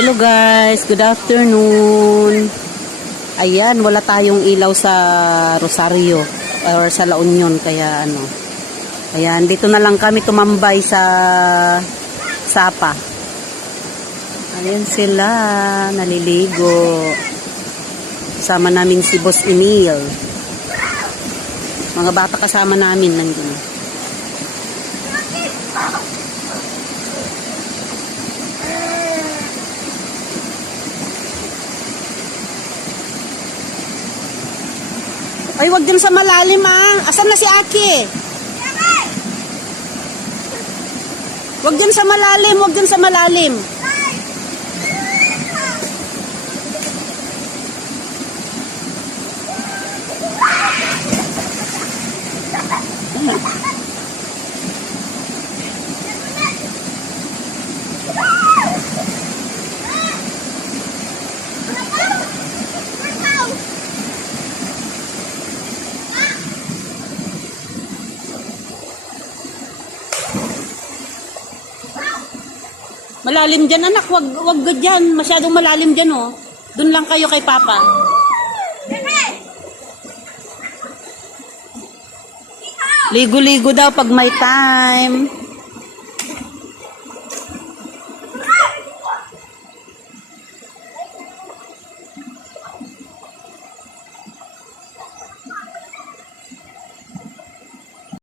Hello guys, good afternoon. Ayan, wala tayong ilaw sa Rosario or sa La Union kaya ano. Ayan, dito na lang kami tumambay sa Sapa. Ayan sila, naliligo. Kasama namin si Boss Emil. Mga bata kasama namin nandiyan. Ay, wag dun sa malalim ah. Asan na si Aki? Wag dun sa malalim, wag dun sa malalim. Malalim dyan anak, wag dyan. Masyadong malalim dyan oh. Doon lang kayo kay Papa. Ligo-ligo daw pag may time.